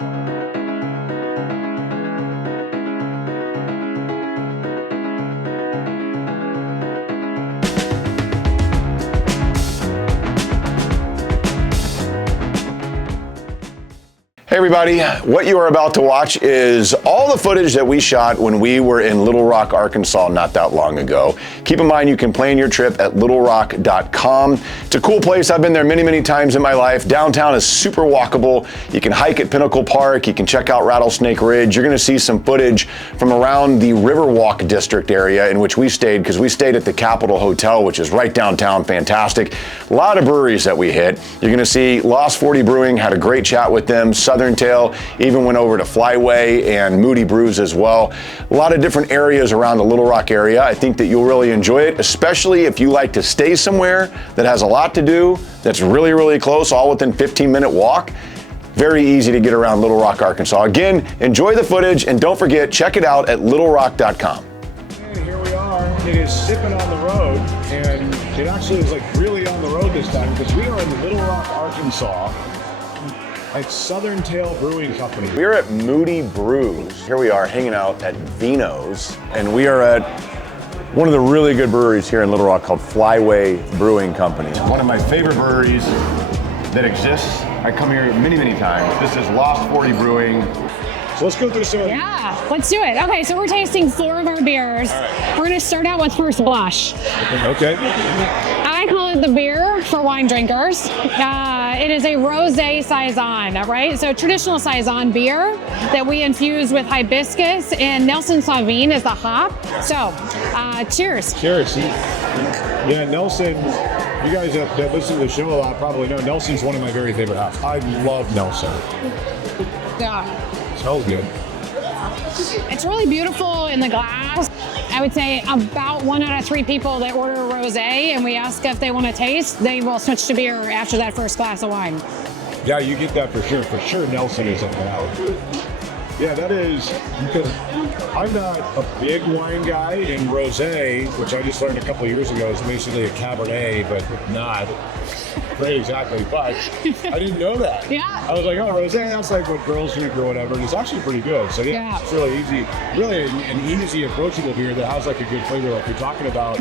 Hey everybody, what you are about to watch is all the footage that we shot when we were in Little Rock, Arkansas not that long ago. Keep in mind you can plan your trip at littlerock.com. It's a cool place. I've been there many, many times in my life. Downtown is super walkable. You can hike at Pinnacle Park. You can check out Rattlesnake Ridge. You're gonna see some footage from around the Riverwalk district area in which we stayed, because we stayed at the Capitol Hotel, which is right downtown, fantastic. A lot of breweries that we hit. You're gonna see Lost 40 Brewing, had a great chat with them. Southern Tail, even went over to Flyway and Moody Brews as well. A lot of different areas around the Little Rock area. I think that you'll really enjoy it, especially if you like to stay somewhere that has a lot to do, that's really, really close, all within 15-minute walk. Very easy to get around Little Rock, Arkansas. Again, enjoy the footage, and don't forget, check it out at littlerock.com. And here we are. It is Sippin on the road, and it actually is like really on the road this time, because we are in Little Rock, Arkansas, at Southern Tail Brewing Company. We're at Moody Brews. Here we are hanging out at Vino's, and we are at one of the really good breweries here in Little Rock called Flyway Brewing Company. One of my favorite breweries that exists. I come here many, many times. This is Lost 40 Brewing. So let's go through some. Yeah, let's do it. Okay, so we're tasting 4 of our beers. All right. We're gonna start out with First Blush. Okay. I call it the beer for wine drinkers. It is a rosé saison, right? So traditional saison beer that we infuse with hibiscus, and Nelson Sauvin is the hop. So, cheers. Cheers. Yeah, Nelson, you guys that listen to the show a lot probably know Nelson's one of my very favorite hops. I love Nelson. Yeah. Smells good. It's really beautiful in the glass. I would say about 1 out of 3 people that order a rosé and we ask if they want to taste, they will switch to beer after that first glass of wine. Yeah, you get that for sure. For sure, Nelson is up and out. Yeah, that is, because I'm not a big wine guy, and rosé, which I just learned a couple of years ago, is basically a Cabernet, but not. Right, exactly, but I didn't know that. Yeah. I was like, oh, rosé, that's like what girls drink or whatever, and it's actually pretty good. So yeah, it's really easy, really an easy, approachable beer that has like a good flavor like you're talking about,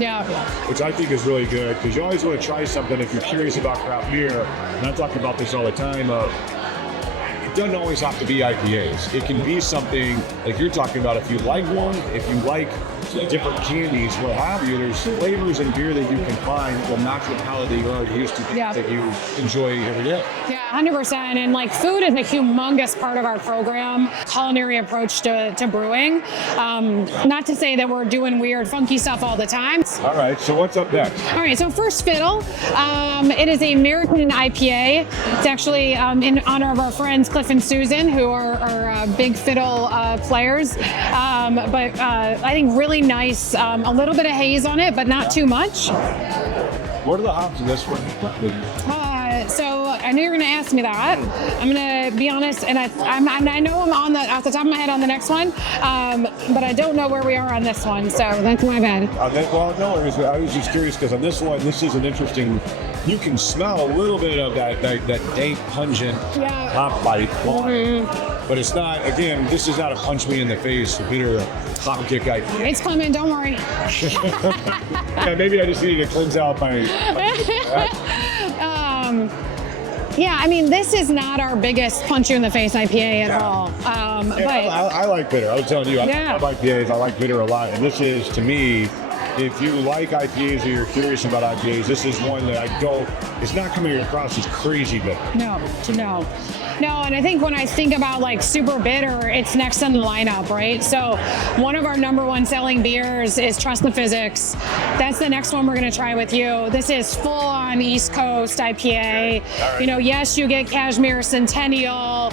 which I think is really good, because you always want to try something if you're curious about craft beer, and I talk about this all the time, it doesn't always have to be IPAs. It can be something like you're talking about. If you like one, if you like different candies, what have you, there's flavors in beer that you can find that will match the palate that you're already used to, that you enjoy every day. Yeah, 100%. And like food is a humongous part of our program, culinary approach to brewing. Not to say that we're doing weird, funky stuff all the time. All right, so what's up next? All right, so First Fiddle. It is a American IPA. It's actually in honor of our friends Cliff and Susan, who are big fiddle players. But I think really nice, a little bit of haze on it, but not too much. What are the hops in this one? So I knew you were going to ask me that. I'm going to be honest, and I know I'm off the top of my head on the next one, but I don't know where we are on this one, so that's my bad. Well, no, I was just curious because on this one, this is an interesting. You can smell a little bit of that dank, pungent hop bite, but it's not. Again, this is not a punch me in the face bitter hop kick IPA. It's coming. Don't worry. Yeah, maybe I just needed to cleanse out my. Yeah, I mean, this is not our biggest punch you in the face IPA at all. But I like bitter. I was telling you, I love IPAs. I like bitter a lot, and this is, to me, if you like IPAs or you're curious about IPAs, this is one that it's not coming across as crazy bitter. No, and I think when I think about like super bitter, it's next on the lineup, right? So one of our #1 selling beers is Trust the Physics. That's the next one we're going to try with you. This is full on East Coast IPA. Right. You know, yes, you get Cashmere Centennial,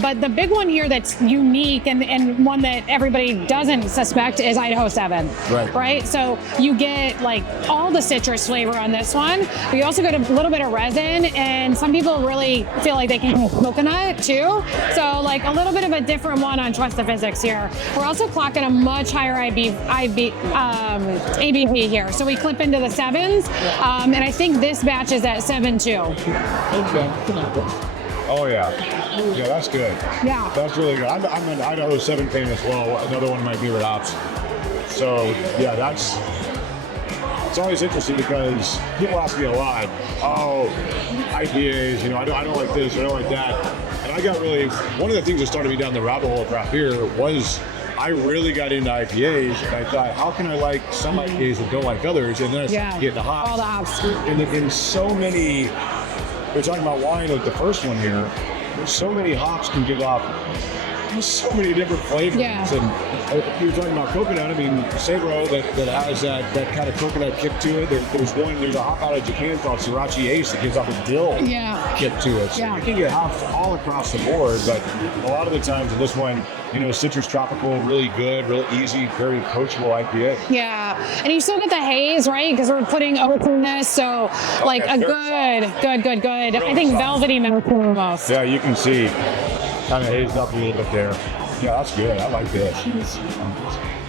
but the big one here that's unique and one that everybody doesn't suspect is Idaho 7. Right? So you get like all the citrus flavor on this one, but you also get a little bit of resin, and some people really feel like they can get coconut too. So like a little bit of a different one on Trust the Physics here. We're also clocking a much higher ABV here. So we clip into the 7s, and I think this batch is at 7 too. Okay. Oh yeah, yeah, that's good. Yeah. That's really good. I'm an Idaho 7 fan as well. Another one of my favorite hops. So yeah, it's always interesting because people ask me a lot, oh, IPAs, I don't like this, I don't like that. And I got really, one of the things that started me down the rabbit hole of craft beer was I really got into IPAs, and I thought, how can I like some IPAs that don't like others? And then I started getting the hops. All the hops. And so many, we're talking about wine, like the first one here, there's so many hops can give off. There's so many different flavors. Yeah. And you were talking about coconut. I mean, Sabro that has that kind of coconut kick to it. There's a hop out of Japan called Sriracha Ace that gives off a dill kick to it. So you can get hops all across the board, but a lot of the times in this one, citrus tropical, really good, real easy, very approachable IPA. Yeah, and you still get the haze, right? Because we're putting oats in this, so like a good. I think velvety note almost. Yeah, you can see kind of hazed up a little bit there. Yeah, that's good. I like this.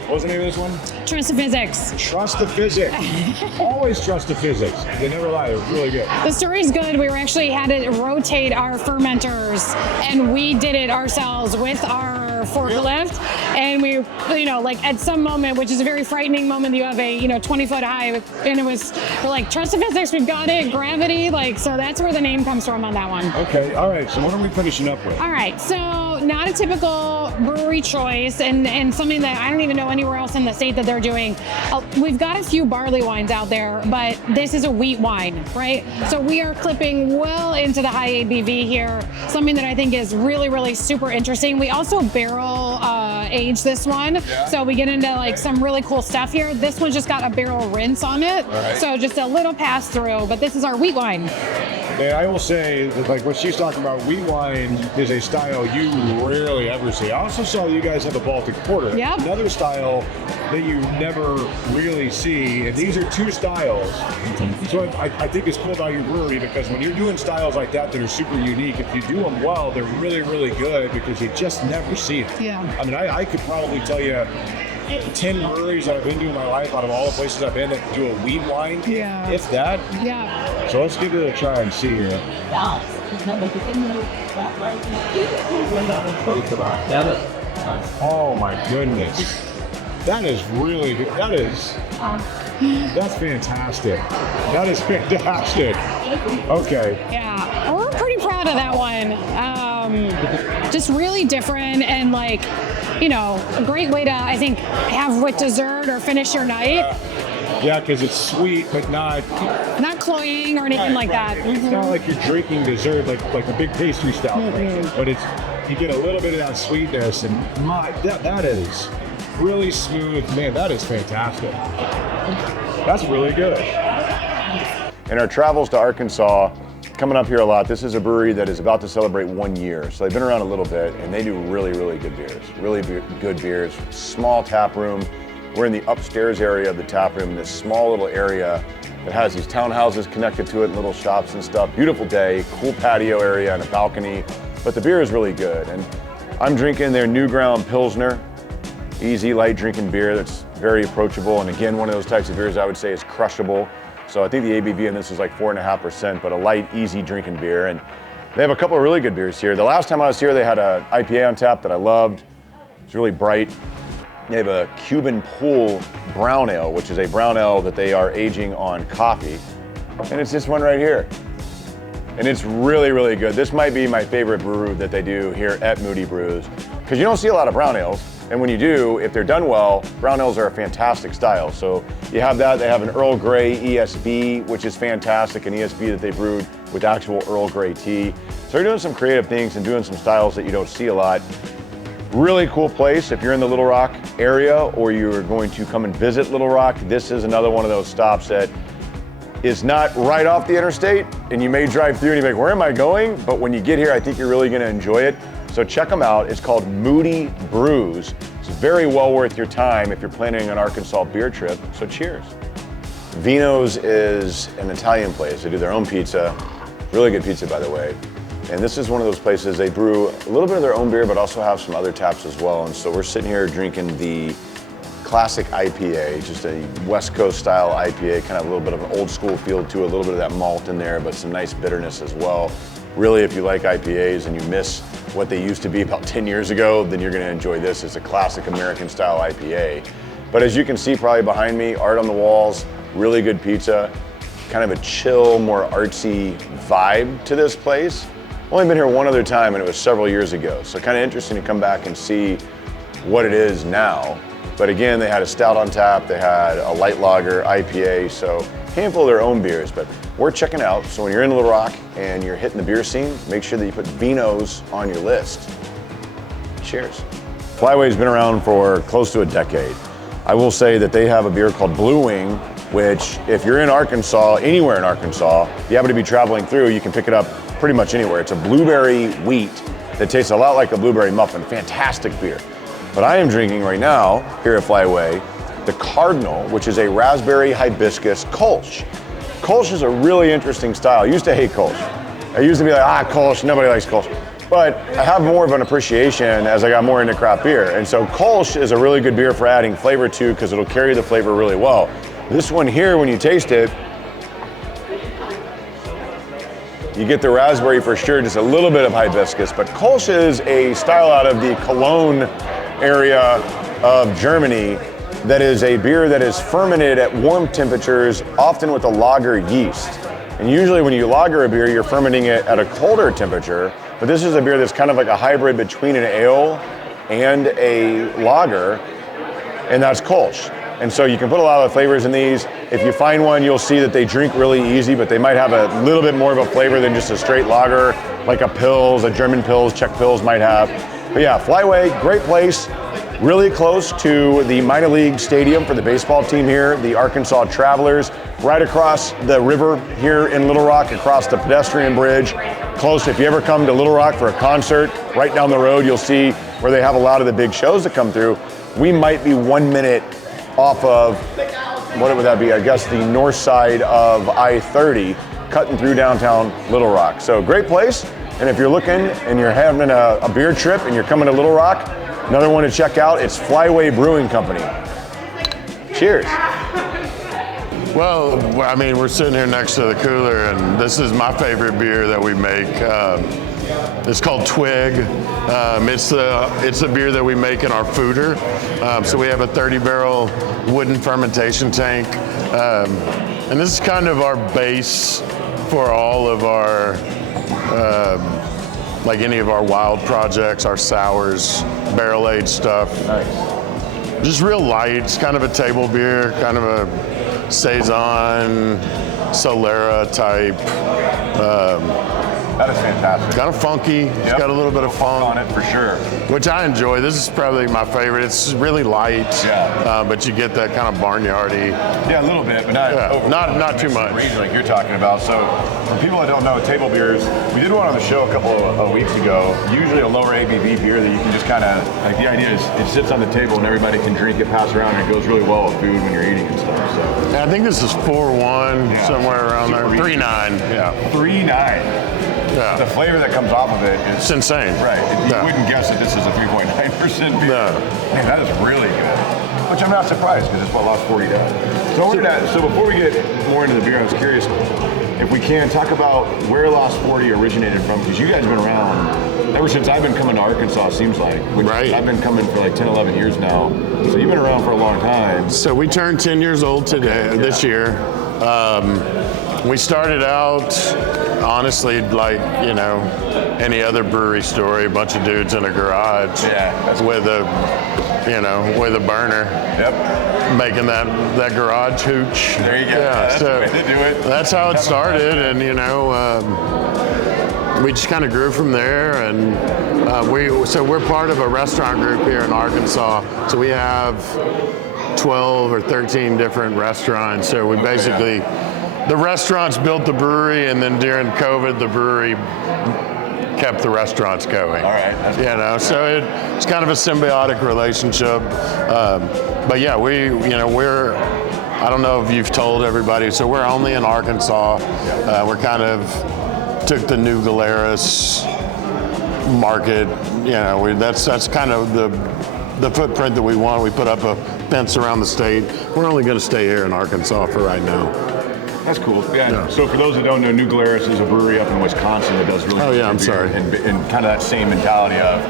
What was the name of this one? Trust the physics. Trust the physics. Always trust the physics. They never lie. They're really good. The story's good. We actually had to rotate our fermenters, and we did it ourselves with our forklift. And we, at some moment, which is a very frightening moment, you have a 20-foot high, and we're like, trust the physics. We've got it. Gravity. So that's where the name comes from on that one. Okay. All right. So what are we finishing up with? All right. So not a typical brewery choice, and something that I don't even know anywhere else in the state that they're doing. We've got a few barley wines out there, but this is a wheat wine, right? So we are clipping well into the high ABV here, something that I think is really, really super interesting. We also barrel age this one, so we get into some really cool stuff here. This one's just got a barrel rinse on it, so just a little pass through, but this is our wheat wine. And I will say that what she's talking about, wheat wine is a style you rarely ever see. I also saw you guys have a Baltic Porter. Yep. Another style that you never really see, and these are two styles. So I think it's cool about your brewery because when you're doing styles like that are super unique, if you do them well, they're really, really good because you just never see it. Yeah. I mean, I could probably tell you 10 breweries that I've been to in my life out of all the places I've been that do a wheat wine. Yeah. If that. Yeah. So let's give it a try and see here. Oh my goodness. That is really good. That's fantastic. That is fantastic. Okay. Yeah, we're pretty proud of that one. Just really different and a great way to, I think, have with dessert or finish your night. Yeah, because it's sweet, but not cloying or anything like that. It's not like you're drinking dessert like a big pastry style, but you get a little bit of that sweetness, and that is really smooth. Man, that is fantastic. That's really good. In our travels to Arkansas, coming up here a lot, this is a brewery that is about to celebrate 1 year. So they've been around a little bit, and they do really, really good beers. Good beers. Small tap room. We're in the upstairs area of the tap room, this small little area that has these townhouses connected to it, little shops and stuff. Beautiful day, cool patio area and a balcony, but the beer is really good. And I'm drinking their New Ground Pilsner, easy, light drinking beer that's very approachable. And again, one of those types of beers I would say is crushable. So I think the ABV in this is 4.5%, but a light, easy drinking beer. And they have a couple of really good beers here. The last time I was here, they had an IPA on tap that I loved. It's really bright. They have a Cuban Pool Brown Ale, which is a brown ale that they are aging on coffee. And it's this one right here. And it's really, really good. This might be my favorite brew that they do here at Moody Brews, because you don't see a lot of brown ales. And when you do, if they're done well, brown ales are a fantastic style. So you have that. They have an Earl Grey ESB, which is fantastic, an ESB that they brewed with actual Earl Grey tea. So they're doing some creative things and doing some styles that you don't see a lot. Really cool place. If you're in the Little Rock area or you're going to come and visit Little Rock, this is another one of those stops that is not right off the interstate, and you may drive through and you're like, where am I going? But when you get here, I think you're really gonna enjoy it. So check them out. It's called Moody Brews. It's very well worth your time if you're planning an Arkansas beer trip, so cheers. Vino's is an Italian place. They do their own pizza. Really good pizza, by the way. And this is one of those places they brew a little bit of their own beer, but also have some other taps as well. And so we're sitting here drinking the classic IPA, just a West Coast style IPA, kind of a little bit of an old school feel to it, a little bit of that malt in there, but some nice bitterness as well. really, if you like IPAs and you miss what they used to be about 10 years ago, then you're gonna enjoy this. It's a classic American style IPA. But as you can see probably behind me, art on the walls, really good pizza, kind of a chill, more artsy vibe to this place. Only been here one other time and it was several years ago. So kind of interesting to come back and see what it is now. But again, they had a stout on tap, they had a light lager, IPA, so a handful of their own beers, but worth checking out. So when you're in Little Rock and you're hitting the beer scene, make sure that you put Vinos on your list. Cheers. Flyway's been around for close to a decade. I will say that they have a beer called Blue Wing, which if you're in Arkansas, anywhere in Arkansas, you happen to be traveling through, you can pick it up pretty much anywhere. It's a blueberry wheat that tastes a lot like a blueberry muffin. Fantastic beer. But I am drinking right now, here at Flyway, the Cardinal, which is a raspberry hibiscus Kolsch. Kolsch is a really interesting style. I used to hate Kolsch. I used to be like, Kolsch, nobody likes Kolsch. But I have more of an appreciation as I got more into craft beer. And so Kolsch is a really good beer for adding flavor to because it'll carry the flavor really well. This one here, when you taste it, you get the raspberry for sure, just a little bit of hibiscus. But Kolsch is a style out of the Cologne area of Germany that is a beer that is fermented at warm temperatures, often with a lager yeast. And usually when you lager a beer, you're fermenting it at a colder temperature, but this is a beer that's kind of like a hybrid between an ale and a lager, and that's Kolsch. And so you can put a lot of flavors in these. If you find one, you'll see that they drink really easy, but they might have a little bit more of a flavor than just a straight lager, like a Pils, a German Pils, Czech Pils might have. But yeah, Flyway, great place. Really close to the minor league stadium for the baseball team here, the Arkansas Travelers, right across the river here in Little Rock, across the pedestrian bridge. Close, if you ever come to Little Rock for a concert, right down the road, you'll see where they have a lot of the big shows that come through. We might be 1 minute off of, what would that be? I guess the north side of I-30, cutting through downtown Little Rock. So great place. And if you're looking and you're having a beer trip and you're coming to Little Rock, another one to check out, it's Flyway Brewing Company. Cheers. Well, I mean, we're sitting here next to the cooler, and this is my favorite beer that we make. It's called Twig. It's the beer that we make in our foeder. So we have a 30-barrel wooden fermentation tank. And this is kind of our base for all of our like any of our wild projects, our sours, barrel-aged stuff. Nice. Just real light. It's kind of a table beer, kind of a Saison, Solera type. That is fantastic. Kind of funky. It's got a little bit of funk on it for sure. Which I enjoy. This is probably my favorite. It's really light, but you get that kind of barnyardy. Yeah, a little bit, but not too much. Range like you're talking about. So for people that don't know, table beers, we did one on the show a couple of weeks ago. Usually a lower ABV beer that you can just kind of, like the idea is it sits on the table and everybody can drink it, pass around, and it goes really well with food when you're eating and stuff. So yeah, I think this is 4.1, somewhere around there. 3.9. Yeah. 3.9. Yeah. The flavor that comes off of it is it's insane. Right. You wouldn't guess that this is a 3.9% beer. No. Man, that is really good. Which I'm not surprised because it's what Lost 40 does. So before we get more into the beer, I was curious if we can talk about where Lost 40 originated from, because you guys have been around ever since I've been coming to Arkansas, it seems like. Right. I've been coming for like 10, 11 years now. So you've been around for a long time. So we turned 10 years old this year. We started out, honestly, like, you know, any other brewery story, a bunch of dudes in a garage with a burner. Yep. Making that garage hooch. There you go. Yeah, that's the way to do it. That's how it started, and, you know, we just kind of grew from there, and we're part of a restaurant group here in Arkansas. So we have 12 or 13 different restaurants. So we basically, the restaurants built the brewery, and then during COVID, the brewery kept the restaurants going. All right. You know, so it's kind of a symbiotic relationship. But yeah, we're, I don't know if you've told everybody, so we're only in Arkansas. We're kind of took the New Galeras market. You know, that's kind of the footprint that we want. We put up a fence around the state. We're only going to stay here in Arkansas for right now. That's cool. Yeah. So for those that don't know, New Glarus is a brewery up in Wisconsin that does really Oh, yeah, I'm beer sorry. and kind of that same mentality of.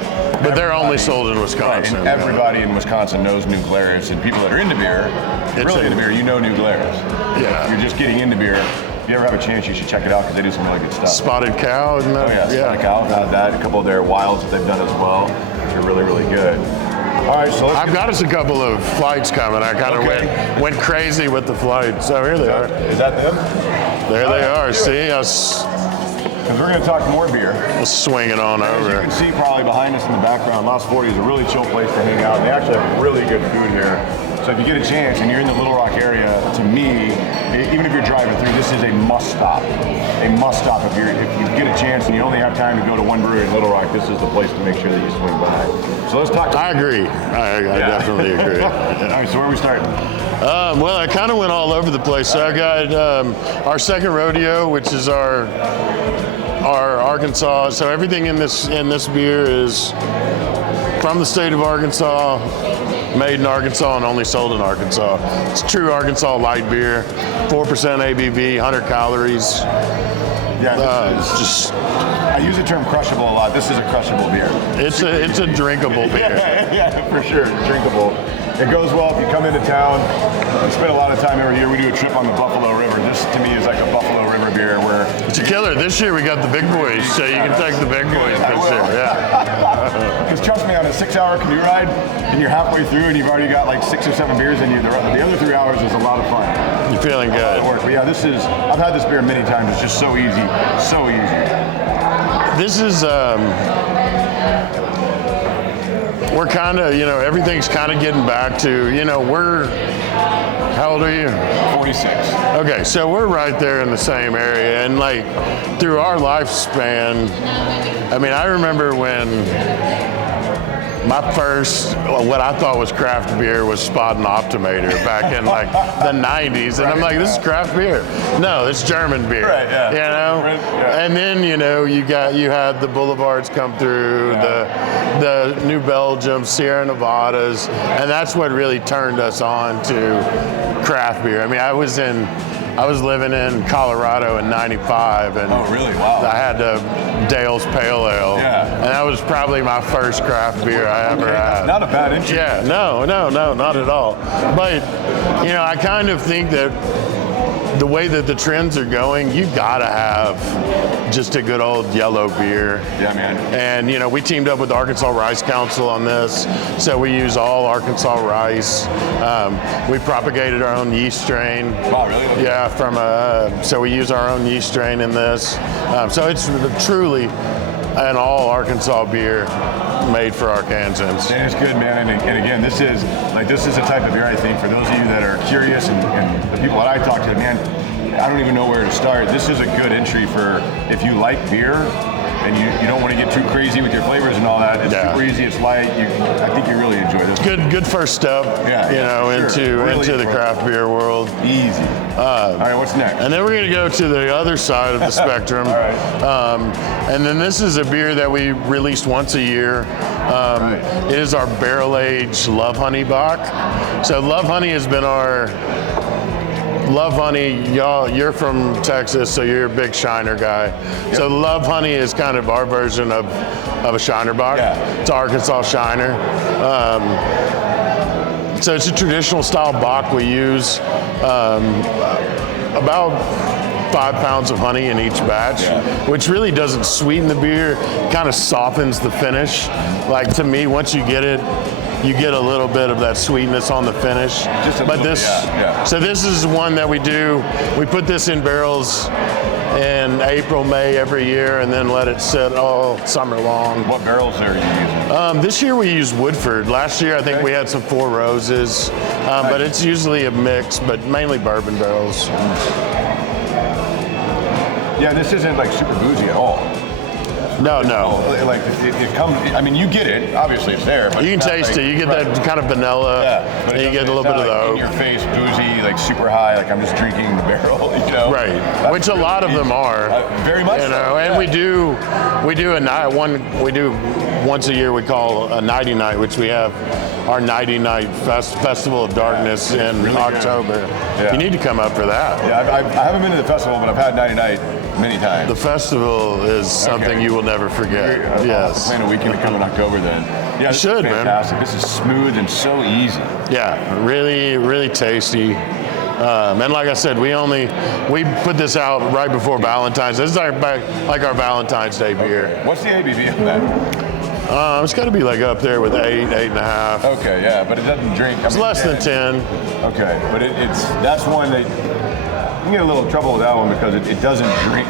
But they're only sold in Right, Wisconsin. and everybody in Wisconsin knows New Glarus, and people that are into beer, into beer, you know New Glarus. Yeah. If you're just getting into beer, if you ever have a chance, you should check it out because they do some really good stuff. Spotted Cow, isn't that? Oh yeah, Spotted Cow. I've had that. A couple of their wilds that they've done as well. They're really, really good. All right, so I've got us a couple of flights coming. I kind of went crazy with the flights. So here they are. Is that them? There they are. See us. Because we're going to talk more beer. We'll swing it on As you over. can see probably behind us in the background, Lost 40 is a really chill place to hang out. They actually have really good food here. So if you get a chance and you're in the Little Rock area, to me, even if you're driving through, this is a must stop. A must stop if you get a chance and you only have time to go to one brewery in Little Rock, this is the place to make sure that you swing by. So let's talk. I agree. I definitely agree. All right, so where are we starting? Well, I kind of went all over the place. So I got our second rodeo, which is our Arkansas. So everything in this beer is from the state of Arkansas, made in Arkansas, and only sold in Arkansas. It's true Arkansas light beer, 4% ABV, 100 calories. Yeah, I use the term crushable a lot. This is a crushable beer. It's a drinkable beer. Yeah, for sure, drinkable. It goes well if you come into town. We spend a lot of time every year. We do a trip on the Buffalo River. This, to me, is like a Buffalo River beer where... It's a killer. This year we got the big boys, so you can take the big boys this year. Yeah. Because trust me, on a 6-hour canoe ride, and you're halfway through and you've already got like 6 or 7 beers in you, the other 3 hours is a lot of fun. You're feeling good. But yeah, I've had this beer many times. It's just so easy. So easy. This is... we're kind of, everything's kind of getting back to, how old are you? 46. Okay, so we're right there in the same area, and like through our lifespan, I mean, I remember when my first, what I thought was craft beer was Spot and Optimator back in like the 90s. And I'm like, this is craft beer. No, it's German beer. Right, yeah. And then, you had the Boulevards come through, the New Belgium, Sierra Nevadas, and that's what really turned us on to craft beer. I mean, I was living in Colorado in '95, and oh, really? Wow. I had Dale's Pale Ale, and that was probably my first craft beer I ever had. Not a bad entry. Yeah, no, not at all. But I kind of think that the way that the trends are going, you gotta have just a good old yellow beer. Yeah, man. And we teamed up with the Arkansas Rice Council on this, so we use all Arkansas rice. We propagated our own yeast strain. Wow, really? Okay. Yeah, so we use our own yeast strain in this. So it's truly an all Arkansas beer made for Arkansans. And it's good, man. And again, this is a type of beer, I think, for those of you that are curious and the people that I talk to, man, I don't even know where to start. This is a good entry for if you like beer and you don't want to get too crazy with your flavors and all that. It's super easy, it's light. I think you really enjoy this. Good first step, into the craft beer world. Easy. All right, what's next? And then we're going to go to the other side of the spectrum. All right. And then this is a beer that we release once a year. It is our barrel-aged Love Honey Bock. So Love Honey has been our... Love Honey, y'all, you're from Texas, so you're a big Shiner guy. Yep. So Love Honey is kind of our version of a Shiner Bock. Yeah. It's Arkansas Shiner. So it's a traditional style Bock. We use about 5 pounds of honey in each batch, which really doesn't sweeten the beer, kind of softens the finish. Like, to me, once you get it, you get a little bit of that sweetness on the finish. So this is one that we do. We put this in barrels in April, May every year, and then let it sit all summer long. What barrels are you using? This year we used Woodford. Last year I think we had some Four Roses, but it's usually a mix, but mainly bourbon barrels. Yeah, this isn't like super boozy at all. No. Like it comes. I mean, you get it. Obviously, it's there. But you can taste it. You get that kind of vanilla. Yeah, but and you get a little bit of the in your face, boozy, like super high. Like I'm just drinking the barrel. You know. Right. That's Which a lot of them are. Very much. You know, so, and we do once a year we call a nighty night, which we have our nighty night festival of darkness in really October. Yeah. You need to come up for that. Yeah, I haven't been to the festival, but I've had nighty night many times. The festival is something you will never forget. Yes. Plan a weekend to come in October then. Yeah, this should, is fantastic. man. This is smooth and so easy. Yeah, really, really tasty. And like I said, we put this out right before Valentine's. This is our Valentine's Day beer. What's the ABV on that? It's got to be like up there with 8.5. Okay, yeah, but it doesn't drink. It's less than 10. Okay, but that's one that you get a little trouble with that one because it doesn't drink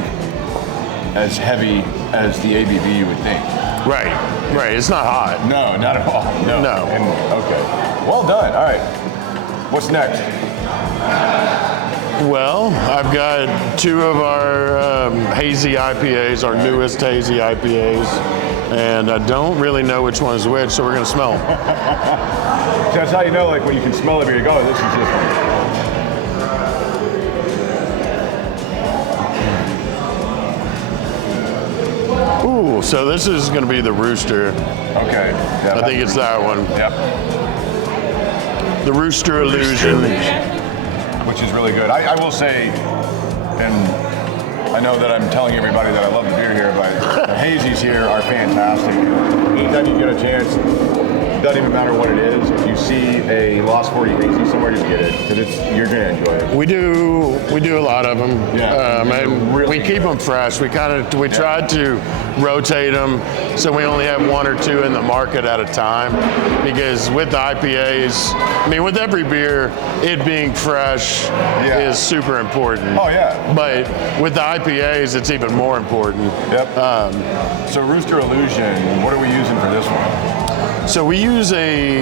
as heavy as the ABV you would think. Right. It's not hot. No, not at all. No. And, okay. Well done. All right. What's next? Well, I've got two of our hazy IPAs, our newest hazy IPAs, and I don't really know which one is which, so we're going to smell them. So that's how you know, like when you can smell it, you go, oh, this is this one. Ooh, so this is going to be the Rooster. Okay. Yeah, I think it's that one. Yep. The Rooster Illusion. Which is really good. I will say, and I know that I'm telling everybody that I love the beer here, but the hazies here are fantastic. Anytime you get a chance, it doesn't even matter what it is. If you see a Lost 40 hazy somewhere, just get it because you're gonna enjoy it. We do a lot of them. Yeah, and really we keep them fresh. We tried to rotate them so we only have one or two in the market at a time, because with the IPAs, I mean, with every beer, it being fresh is super important. Oh yeah. But with the IPAs, it's even more important. Yep. So Rooster Illusion, what are we using for this one? So we use a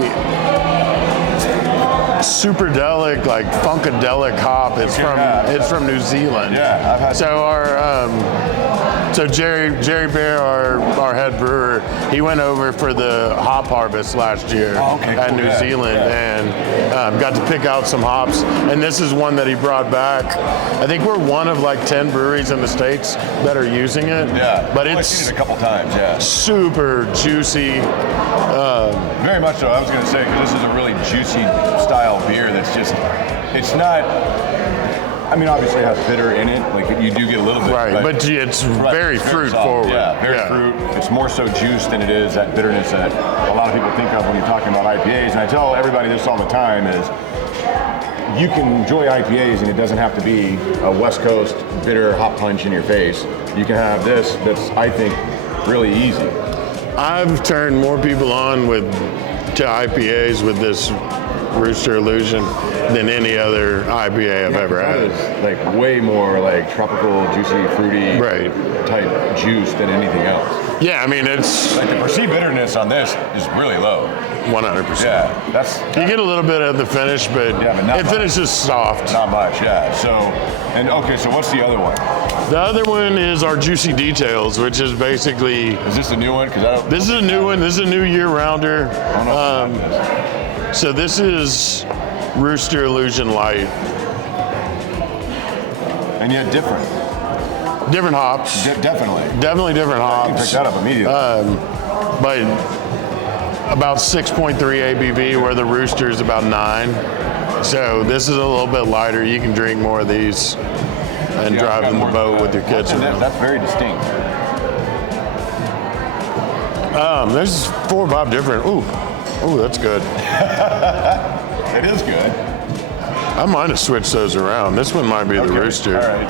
superdelic, like funkadelic hop. It's from New Zealand. Yeah, I've had. So Jerry Bear, our head brewer, he went over for the hop harvest last year at New Zealand and got to pick out some hops. And this is one that he brought back. I think we're one of like 10 breweries in the States that are using it. Yeah, but I've seen it a couple times. Yeah, super juicy. Very much so. I was going to say, because this is a really juicy style beer that's just, it's not, I mean, obviously it has bitter in it. Like you do get a little bit. Right, but it's very fruit forward. Yeah, very fruit. It's more so juice than it is that bitterness that a lot of people think of when you're talking about IPAs. And I tell everybody this all the time is, you can enjoy IPAs and it doesn't have to be a West Coast bitter hop punch in your face. You can have this that's, I think, really easy. I've turned more people on to IPAs with this Rooster Illusion than any other IPA I've ever had. It's like way more like tropical, juicy, fruity type juice than anything else. Yeah, I mean it's like the perceived bitterness on this is really low. 100%. Yeah, you get a little bit at the finish, but it finishes soft. Not much, yeah. So what's the other one? The other one is our Juicy Details, which is basically. Is this a new one? This is a new one. This is a new year-rounder. I don't know so this is Rooster Illusion Light. And yet different. Different hops. Definitely different hops. You picked that up immediately. But about 6.3 ABV, where the Rooster is about 9. So this is a little bit lighter. You can drink more of these and drive in the boat with your kids. That's very distinct. There's 4 or 5 different. Ooh, that's good. It is good. I might have switched those around. This one might be the Rooster. All right.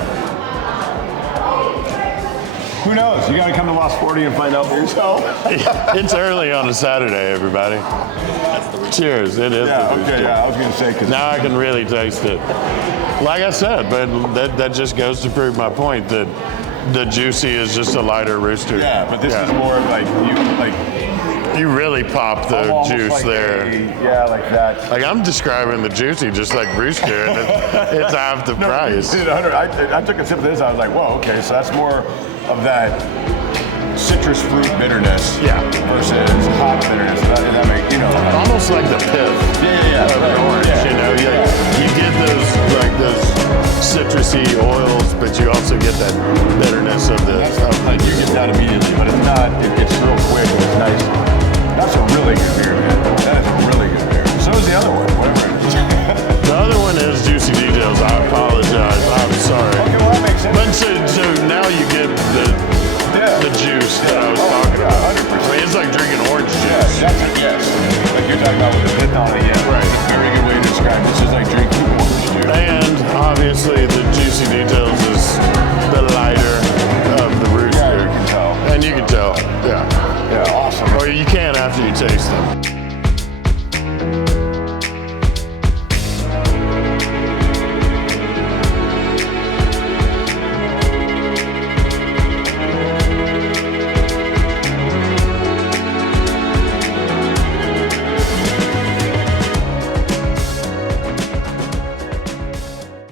Who knows? You got to come to Lost 40 and find out for yourself. It's early on a Saturday, everybody. Cheers. It is. Yeah. Okay. Yeah. I was going to say because now I can really taste it. Like I said, but that just goes to prove my point that the Juicy is just a lighter Rooster. Yeah, but this is more like you really pop the juice like there. Like that. Like I'm describing the Juicy just like Rooster, and it's half the price. Dude, I took a sip of this. I was like, whoa, okay, so that's more of that citrus citrus fruit bitterness. Yeah. Versus hop bitterness. That make, you know. Almost like the pith of the orange. You know, you get those citrusy oils, but you also get that bitterness of the. Like you get that immediately, but it's not. It's real quick. It's nice. That's a really good beer, man. That is a really good beer. So is the other one. Whatever it is. The other one is Juicy Details. I apologize. I'm sorry. Okay, well that makes sense. But so now you get the juice that I was talking about. 100%. I mean, it's like drinking orange juice. Yes. Like you're talking about with the pith on it. Yeah. Right. It's a very good way to describe it. This is like drinking orange juice. And obviously the Juicy Details